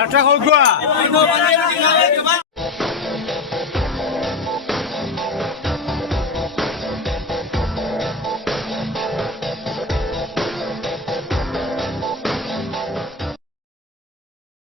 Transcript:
আর একটা হোক